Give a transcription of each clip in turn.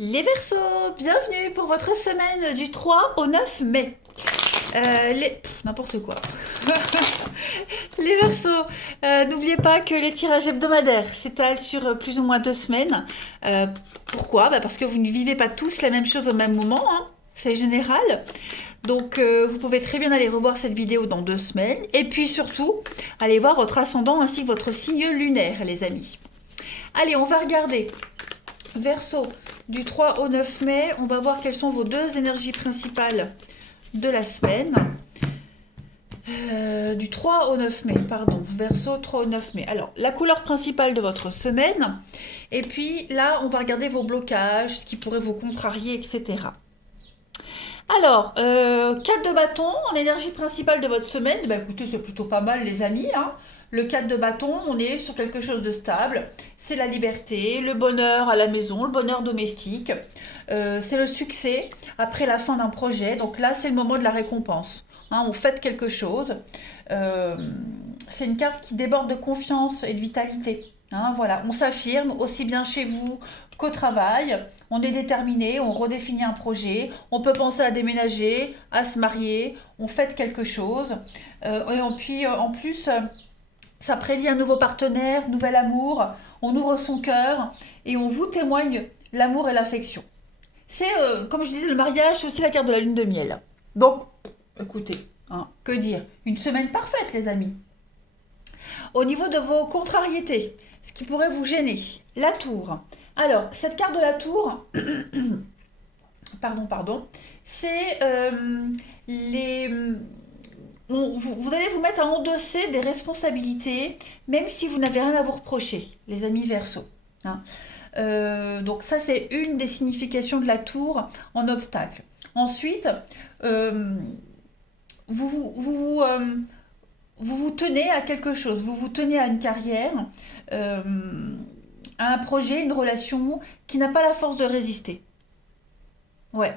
Les Verseaux, bienvenue pour votre semaine du 3 au 9 mai. N'importe quoi. Les Verseaux, n'oubliez pas que les tirages hebdomadaires s'étalent sur plus ou moins 2 semaines. Pourquoi? Parce que vous ne vivez pas tous la même chose au même moment, hein. C'est général. Donc vous pouvez très bien aller revoir cette vidéo dans 2 semaines. Et puis surtout, allez voir votre ascendant ainsi que votre signe lunaire, les amis. Allez, on va regarder. Verseau, du 3 au 9 mai, on va voir quelles sont vos deux énergies principales de la semaine. Du 3 au 9 mai, pardon. Verseau, 3 au 9 mai. Alors, la couleur principale de votre semaine. Et puis là, on va regarder vos blocages, ce qui pourrait vous contrarier, etc. Alors, 4 de bâton en énergie principale de votre semaine. Bah, écoutez, c'est plutôt pas mal, les amis, hein. Le 4 de bâton, on est sur quelque chose de stable. C'est la liberté, le bonheur à la maison, le bonheur domestique. C'est le succès après la fin d'un projet. Donc là, c'est le moment de la récompense. Hein, on fête quelque chose. Euh, c'est une carte qui déborde de confiance et de vitalité. Hein, voilà, on s'affirme aussi bien chez vous qu'au travail. On est déterminé, on redéfinit un projet. On peut penser à déménager, à se marier. On fête quelque chose. Puis en plus, ça prédit un nouveau partenaire, nouvel amour. On ouvre son cœur et on vous témoigne l'amour et l'affection. C'est, comme je disais, le mariage, c'est aussi la carte de la lune de miel. Donc, écoutez, hein, que dire? Une semaine parfaite, les amis. Au niveau de vos contrariétés, ce qui pourrait vous gêner, la tour. Alors, cette carte de la tour, pardon, c'est les... vous allez vous mettre à endosser des responsabilités, même si vous n'avez rien à vous reprocher, les amis Verseaux. Hein. Donc ça, c'est une des significations de la tour en obstacle. Ensuite, euh, vous, vous, vous, euh, vous vous tenez à quelque chose, vous vous tenez à une carrière, euh, à un projet, une relation qui n'a pas la force de résister. Ouais.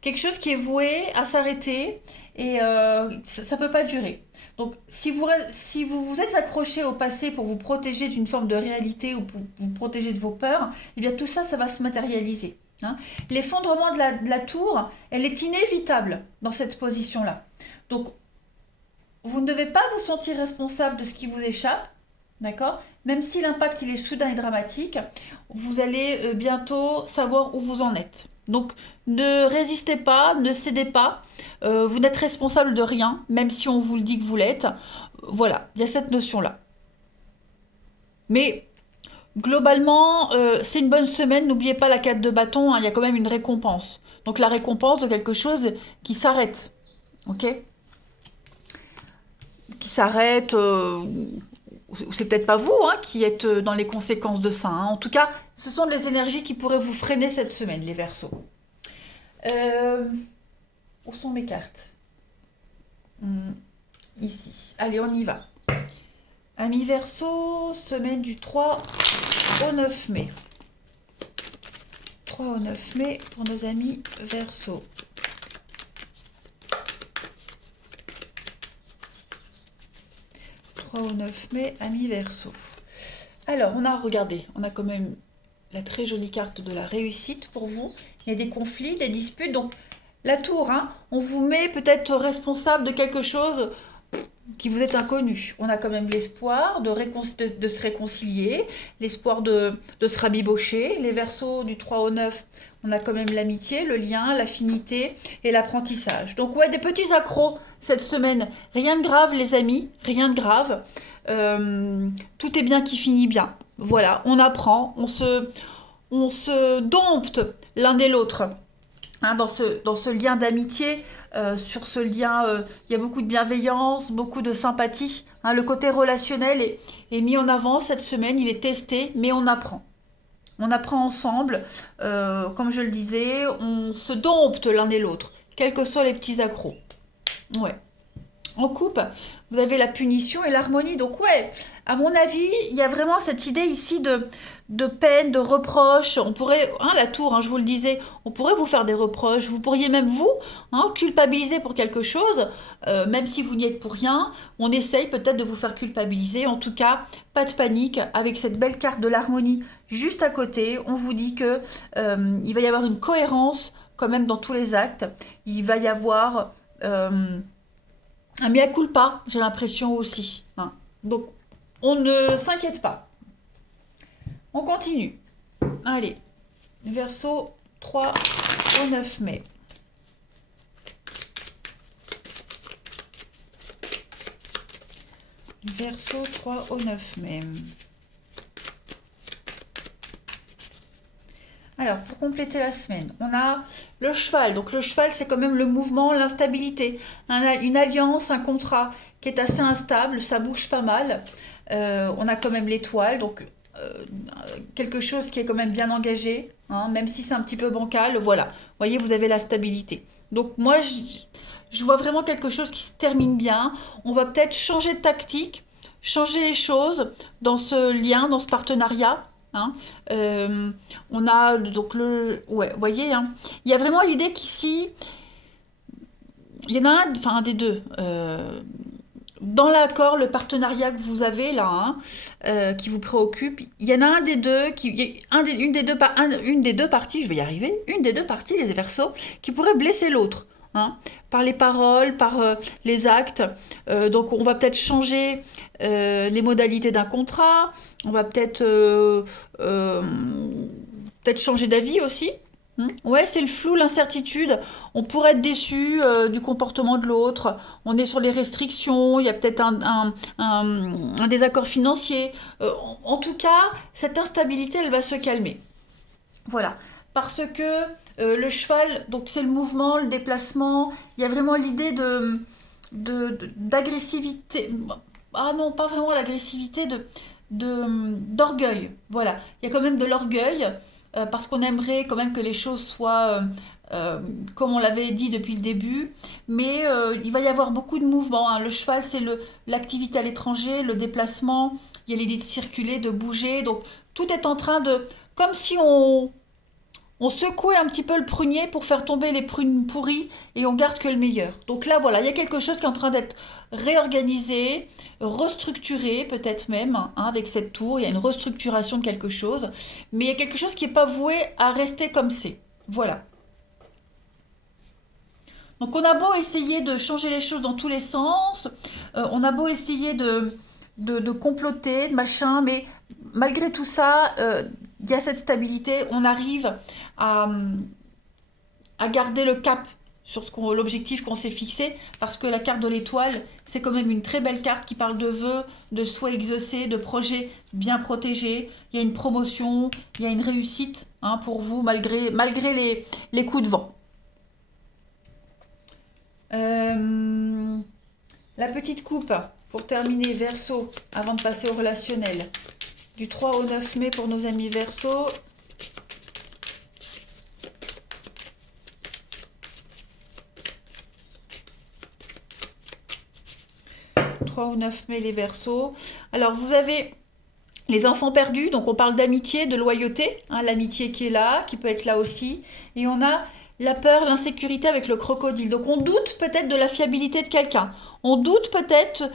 Quelque chose qui est voué à s'arrêter et ça ne peut pas durer. Donc si vous vous êtes accroché au passé pour vous protéger d'une forme de réalité ou pour vous protéger de vos peurs, eh bien tout ça, ça va se matérialiser. Hein. L'effondrement de la tour, elle est inévitable dans cette position-là. Donc vous ne devez pas vous sentir responsable de ce qui vous échappe, d'accord? Même si l'impact il est soudain et dramatique, vous allez bientôt savoir où vous en êtes. Donc ne résistez pas, ne cédez pas, vous n'êtes responsable de rien, même si on vous le dit que vous l'êtes. Voilà, il y a cette notion-là. Mais globalement, c'est une bonne semaine, n'oubliez pas la 4 de bâton, hein, il y a quand même une récompense. Donc la récompense de quelque chose qui s'arrête, ok? Qui s'arrête, c'est peut-être pas vous hein, qui êtes dans les conséquences de ça. Hein. En tout cas, ce sont les énergies qui pourraient vous freiner cette semaine, les Verseaux. Euh, où sont mes cartes? Ici. Allez, on y va. Amis Verseaux, semaine du 3 au 9 mai. 3 au 9 mai pour nos amis Verseaux. 3 au 9 mai, amis Verseaux. Alors, on a quand même la très jolie carte de la réussite pour vous. Il y a des conflits, des disputes. Donc, la tour, hein, on vous met peut-être responsable de quelque chose qui vous est inconnu. On a quand même l'espoir de se réconcilier, l'espoir de se rabibocher. Les Verseaux du 3 au 9, on a quand même l'amitié, le lien, l'affinité et l'apprentissage. Donc ouais, des petits accros cette semaine. Rien de grave les amis, rien de grave. Tout est bien qui finit bien. Voilà, on apprend, on se dompte l'un et l'autre. Hein, dans ce lien d'amitié, sur ce lien, il y a beaucoup de bienveillance, beaucoup de sympathie. Hein, le côté relationnel est mis en avant cette semaine, il est testé, mais on apprend. On apprend ensemble, comme je le disais, on se dompte l'un et l'autre, quels que soient les petits accros. Ouais. En coupe, vous avez la punition et l'harmonie. Donc ouais, à mon avis, il y a vraiment cette idée ici de peine, de reproche. On pourrait, hein, la tour, hein, je vous le disais, on pourrait vous faire des reproches. Vous pourriez même vous, hein, culpabiliser pour quelque chose, même si vous n'y êtes pour rien. On essaye peut-être de vous faire culpabiliser. En tout cas, pas de panique. Avec cette belle carte de l'harmonie juste à côté, on vous dit que il va y avoir une cohérence quand même dans tous les actes. Il va y avoir un mea culpa, j'ai l'impression aussi, hein. Donc, on ne s'inquiète pas. On continue. Allez, verso 3 au 9 mai. Verso 3 au 9 mai. Alors, pour compléter la semaine, on a le cheval. Donc, le cheval, c'est quand même le mouvement, l'instabilité. Une alliance, un contrat qui est assez instable, ça bouge pas mal. On a quand même l'étoile, donc quelque chose qui est quand même bien engagé, hein, même si c'est un petit peu bancal. Voilà, vous voyez, vous avez la stabilité. Donc, moi, je vois vraiment quelque chose qui se termine bien. On va peut-être changer de tactique, changer les choses dans ce lien, dans ce partenariat. Hein. On a donc le... Ouais, vous voyez, hein, il y a vraiment l'idée qu'ici, il y en a un, enfin un des deux. Dans l'accord, le partenariat que vous avez là, hein, qui vous préoccupe, il y en a un des deux, une des deux parties, je vais y arriver, une des deux parties, les Verseaux, qui pourrait blesser l'autre. Hein, par les paroles, par les actes. Donc on va peut-être changer les modalités d'un contrat, on va peut-être changer d'avis aussi. Ouais, c'est le flou, l'incertitude. On pourrait être déçu du comportement de l'autre. On est sur les restrictions. Il y a peut-être un désaccord financier. En tout cas, cette instabilité, elle va se calmer. Voilà. Parce que le cheval, donc c'est le mouvement, le déplacement. Il y a vraiment l'idée d'agressivité. Ah non, pas vraiment l'agressivité, d'orgueil. Voilà. Il y a quand même de l'orgueil parce qu'on aimerait quand même que les choses soient comme on l'avait dit depuis le début, mais il va y avoir beaucoup de mouvements. Hein. Le cheval, c'est l'activité à l'étranger, le déplacement, il y a l'idée de circuler, de bouger, donc tout est en train de... Comme si on secouait un petit peu le prunier pour faire tomber les prunes pourries et on garde que le meilleur. Donc là, voilà, il y a quelque chose qui est en train d'être réorganisé, restructuré peut-être même, hein, avec cette tour. Il y a une restructuration de quelque chose, mais il y a quelque chose qui n'est pas voué à rester comme c'est. Voilà. Donc on a beau essayer de changer les choses dans tous les sens, on a beau essayer de comploter, de machin, mais malgré tout ça, il y a cette stabilité, on arrive à, à garder le cap sur l'objectif qu'on s'est fixé, parce que la carte de l'étoile, c'est quand même une très belle carte qui parle de vœux, de souhaits exaucés, de projets bien protégés. Il y a une promotion, il y a une réussite, hein, pour vous, malgré les coups de vent. La petite coupe, pour terminer, Verseau, avant de passer au relationnel. Du 3 au 9 mai pour nos amis Verseau. Au 9 mai les Verseaux. Alors vous avez les enfants perdus, donc on parle d'amitié, de loyauté, hein, l'amitié qui est là, qui peut être là aussi. Et on a la peur, l'insécurité avec le crocodile. Donc on doute peut-être de la fiabilité de quelqu'un. On doute peut-être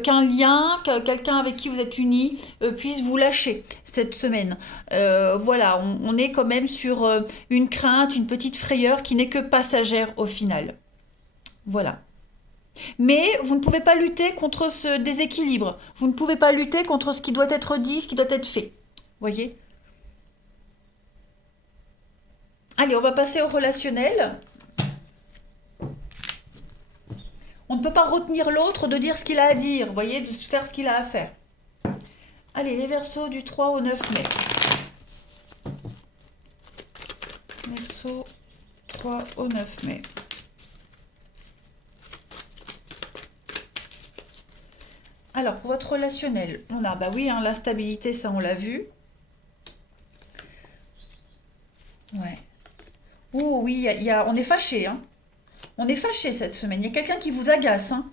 qu'un lien, quelqu'un avec qui vous êtes unis, puisse vous lâcher cette semaine. Voilà, on est quand même sur une crainte, une petite frayeur qui n'est que passagère au final. Voilà. Mais vous ne pouvez pas lutter contre ce déséquilibre. Vous ne pouvez pas lutter contre ce qui doit être dit, ce qui doit être fait. Voyez? Allez, on va passer au relationnel. On ne peut pas retenir l'autre de dire ce qu'il a à dire, vous voyez, de faire ce qu'il a à faire. Allez, les Verseaux du 3 au 9 mai. Verseau 3 au 9 mai. Alors, pour votre relationnel, on a, bah oui, hein, l'instabilité, ça on l'a vu. Ouais. Oh oui, on est fâché, hein. On est fâché cette semaine. Il y a quelqu'un qui vous agace, hein.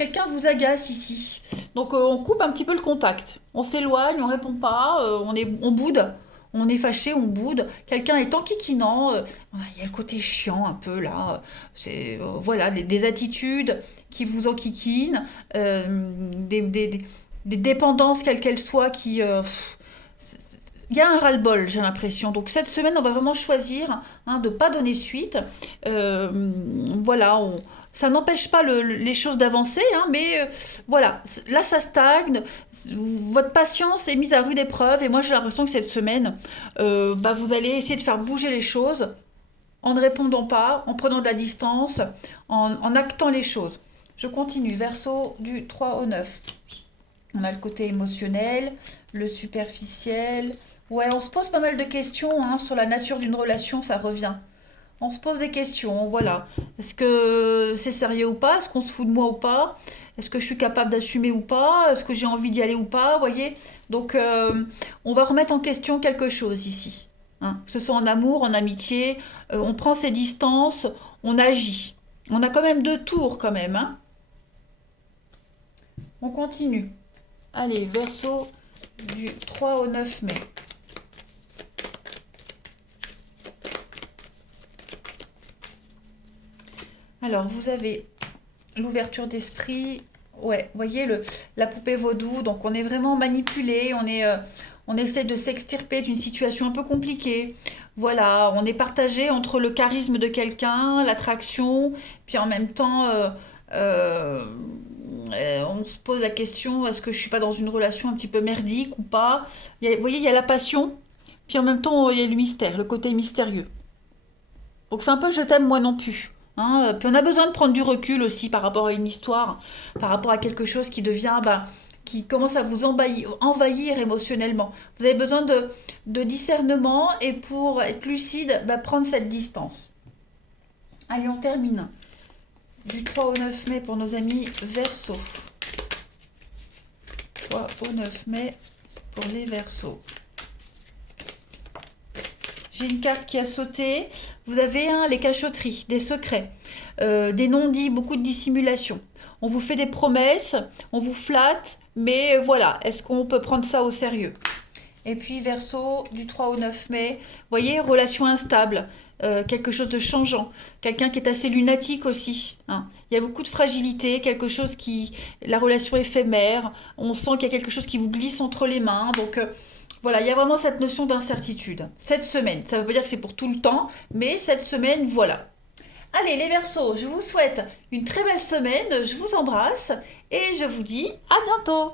quelqu'un vous agace ici. Donc on coupe un petit peu le contact. On s'éloigne, on répond pas, on boude. On est fâché, on boude. Quelqu'un est enquiquinant. Voilà, il y a le côté chiant un peu là. C'est voilà des attitudes qui vous enquiquinent, des dépendances quelles qu'elles soient qui il y a un ras-le-bol, j'ai l'impression. Donc cette semaine, on va vraiment choisir de ne pas donner suite. Euh, voilà, ça n'empêche pas les choses d'avancer, mais voilà, là ça stagne. Votre patience est mise à rude épreuve et moi j'ai l'impression que cette semaine, vous allez essayer de faire bouger les choses en ne répondant pas, en prenant de la distance, en actant les choses. Je continue, verso du 3 au 9. On a le côté émotionnel, le superficiel. Ouais, on se pose pas mal de questions sur la nature d'une relation, ça revient. On se pose des questions, voilà. Est-ce que c'est sérieux ou pas? Est-ce qu'on se fout de moi ou pas? Est-ce que je suis capable d'assumer ou pas? Est-ce que j'ai envie d'y aller ou pas? Vous voyez? Donc, on va remettre en question quelque chose ici. Que ce soit en amour, en amitié, on prend ses distances, on agit. On a quand même 2 tours quand même. On continue. Allez, verso du 3 au 9 mai. Alors, vous avez l'ouverture d'esprit. Ouais, vous voyez la poupée vaudou. Donc, on est vraiment manipulé. On essaie de s'extirper d'une situation un peu compliquée. Voilà, on est partagé entre le charisme de quelqu'un, l'attraction, puis en même temps, on se pose la question, est-ce que je suis pas dans une relation un petit peu merdique ou pas? Vous voyez, il y a la passion, puis en même temps, il y a le mystère, le côté mystérieux. Donc c'est un peu je t'aime moi non plus. Puis on a besoin de prendre du recul aussi par rapport à une histoire, par rapport à quelque chose qui devient, qui commence à vous envahir émotionnellement. Vous avez besoin de discernement et pour être lucide, prendre cette distance. Allez, on termine. Du 3 au 9 mai pour nos amis Verseau. 3 au 9 mai pour les Verseaux. J'ai une carte qui a sauté. Vous avez les cachotteries, des secrets, des non-dits, beaucoup de dissimulation. On vous fait des promesses, on vous flatte, mais voilà, est-ce qu'on peut prendre ça au sérieux? Et puis Verseau, du 3 au 9 mai, vous voyez, relation instable, quelque chose de changeant, quelqu'un qui est assez lunatique aussi. Il y a beaucoup de fragilité, quelque chose la relation éphémère, on sent qu'il y a quelque chose qui vous glisse entre les mains, donc voilà, il y a vraiment cette notion d'incertitude. Cette semaine, ça veut pas dire que c'est pour tout le temps, mais cette semaine, voilà. Allez, les Verseaux, je vous souhaite une très belle semaine, je vous embrasse et je vous dis à bientôt.